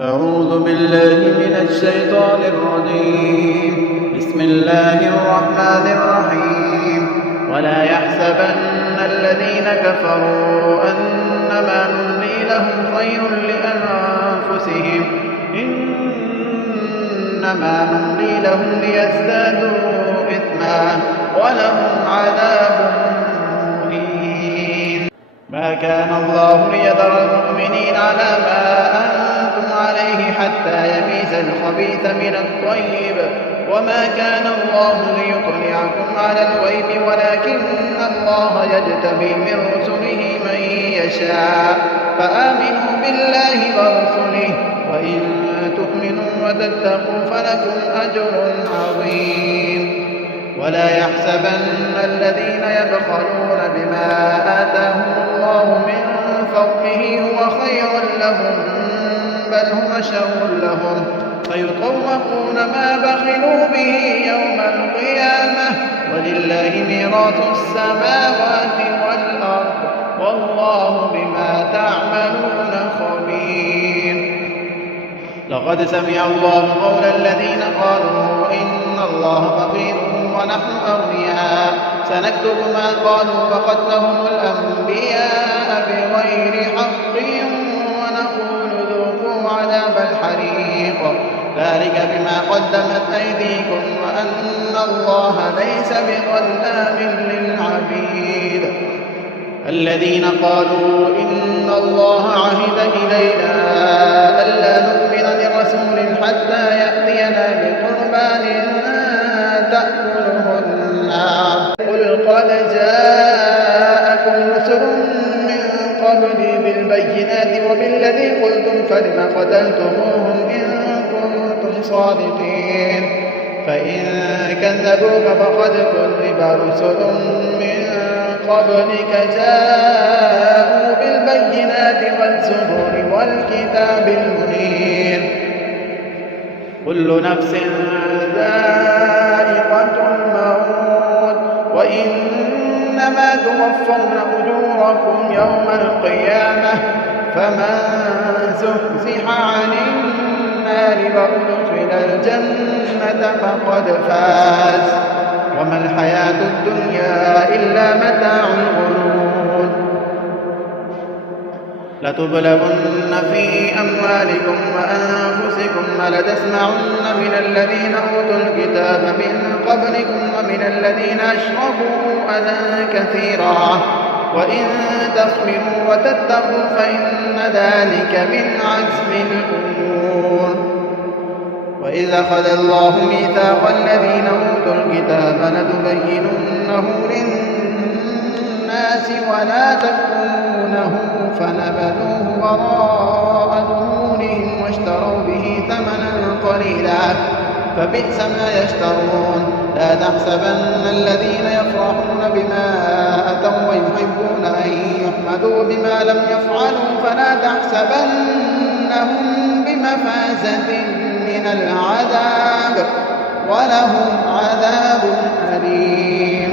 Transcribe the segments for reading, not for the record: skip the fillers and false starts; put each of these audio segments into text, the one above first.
أعوذ بالله من الشيطان الرجيم. بسم الله الرحمن الرحيم. ولا يحسبن الذين كفروا أنما نملي لهم خير لأنفسهم إنما نملي لهم ليزدادوا إثما ولهم عذاب مهين. ما كان الله ليذر المؤمنين على ما أنتم عليه حتى يميز الخبيث من الطيب وما كان الله ليطلعكم على الغيب ولكن الله يجتبي من رسله من يشاء فآمنوا بالله ورسله وإن تؤمنوا وتتقوا فلكم أجر عظيم. ولا يحسبن الذين يبخلون بما آتاهم الله من فضله هو خيرا لهم بل هو شر لهم فيطوقون ما بخلوا به يوم القيامة ولله ميراث السماوات والأرض والله بما تعملون خبير. لقد سمع الله قول الذين قالوا إن الله فقير ونحن أغنياء سنكتب ما قالوا وقتلهم الأنبياء بغير حق ونقول ذوقوا عذاب الحريق ذلك بما قدمت أيديكم وأن الله ليس بظلام للعبيد. الذين قالوا إن الله عهد إلينا ألا نؤمن لرسول حتى يأتينا بقربان تأكله النار قل قد جاءكم رسل من قبلي بالبينات وبالذي قلتم فلم قتلتموهم إن كنتم صادقين فإن كذبوك فقد كذب رسل من قبلك جاءوا بالبينات والزبر والكتاب المنير كل نفس ذائقة الموت وإنما توفون أجوركم يوم القيامة فمن زحزح عن النار وأدخل الجنة فقد فاز وما الحياة الدنيا إلا متاع الغرور. لتبلغن في أموالكم وأنفسكم ولتسمعن من الذين أوتوا الكتاب من قبلكم ومن الذين أشركوا أذى كثيرا وإن تصبروا وتتقوا فإن ذلك من عزم الأمور. وإذ أخذ الله ميثاق الذين أوتوا الكتاب لتبيننه للناس ولا تكتمونه فنبذوه وراء ظهورهم واشتروا به ثمنا قليلا فبئس ما يشترون. لا تحسبن الذين يفرحون بما أتوا ويحبون أن يحمدوا بما لم يفعلوا فلا تحسبنهم بمفازة من العذاب ولهم عذاب أليم.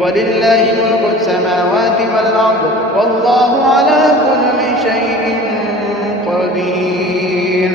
ولله ملك السماوات والأرض والله على كل شيء قدير.